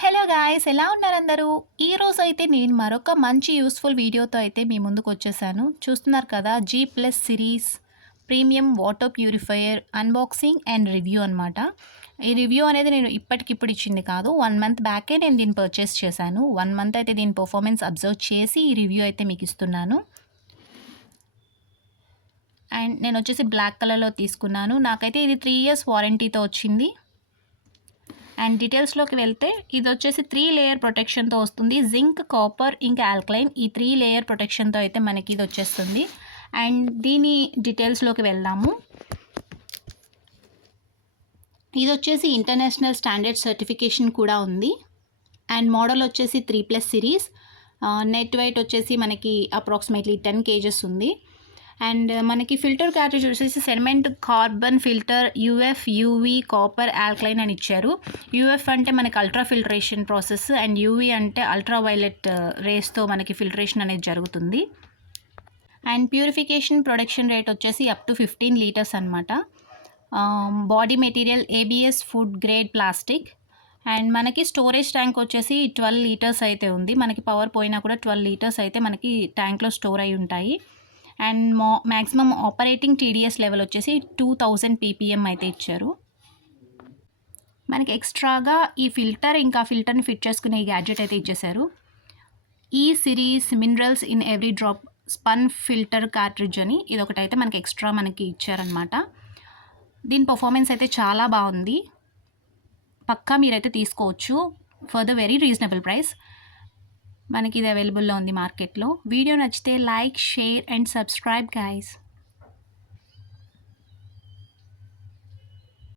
Hello guys, ఎలా ఉన్నారు అందరూ? ఈరోజు అయితే నేను మరొక మంచి యూస్ఫుల్ వీడియోతో అయితే మీ ముందుకు వచ్చేసాను. చూస్తున్నారు కదా, G plus series premium water purifier unboxing and review అనమాట. ఈ రివ్యూ అనేది నేను ఇప్పటికిప్పుడు ఇచ్చింది కాదు, 1 మంత్ బ్యాకే నేను దీన్ని పర్చేస్ చేశాను. 1 మంత్ అయితే దీని పర్ఫార్మెన్స్ అబ్జర్వ్ చేసి ఈ రివ్యూ అయితే మీకు ఇస్తున్నాను. అండ్ నేను వచ్చేసి బ్లాక్ కలర్లో తీసుకున్నాను. నాకైతే ఇది 3 years వారంటీతో వచ్చింది. అండ్ డీటెయిల్స్లోకి వెళ్తే ఇది వచ్చేసి 3 లేయర్ ప్రొటెక్షన్తో వస్తుంది. జింక్, కాపర్, ఇంకా ఆల్కలైన్, ఈ 3 లేయర్ ప్రొటెక్షన్తో అయితే మనకి ఇది వచ్చేస్తుంది. అండ్ దీని డీటెయిల్స్లోకి వెళ్దాము. ఇది వచ్చేసి ఇంటర్నేషనల్ స్టాండర్డ్ సర్టిఫికేషన్ కూడా ఉంది. అండ్ మోడల్ వచ్చేసి 3+ సిరీస్. నెట్ వెయిట్ వచ్చేసి మనకి అప్రాక్సిమేట్లీ 10 kgs ఉంది. అండ్ మనకి ఫిల్టర్ క్యారేజ్ వచ్చేసి sediment carbon filter UF, UV, copper, alkaline అని ఇచ్చారు. యూఎఫ్ అంటే మనకి ultra filtration process, and UV అంటే అల్ట్రా వైలెట్ రేస్తో మనకి ఫిల్టరేషన్ అనేది జరుగుతుంది. అండ్ ప్యూరిఫికేషన్ ప్రొడక్షన్ రేట్ వచ్చేసి అప్ టు 15 liters అనమాట. Body material ABS food grade plastic. And మనకి స్టోరేజ్ ట్యాంక్ వచ్చేసి 12 liters అయితే ఉంది. మనకి పవర్ పోయినా కూడా 12 liters అయితే మనకి ట్యాంక్లో స్టోర్ అయి ఉంటాయి. And maximum operating TDS level వచ్చేసి 2000 ppm అయితే ఇచ్చారు. మనకి ఎక్స్ట్రాగా ఈ ఫిల్టర్, ఇంకా ఫిల్టర్ని ఫిట్ చేసుకునే ఈ గ్యాడ్జెట్ అయితే ఇచ్చేసారు. ఈ series minerals in every drop spun filter cartridge అని ఇదొకటైతే మనకి ఎక్స్ట్రా మనకి ఇచ్చారనమాట. దీని పర్ఫార్మెన్స్ అయితే చాలా బాగుంది. పక్కా మీరైతే తీసుకోవచ్చు for the very reasonable price. మనకి ఇది అవైలబుల్లో ఉంది మార్కెట్లో. వీడియో నచ్చితే like, share and subscribe guys.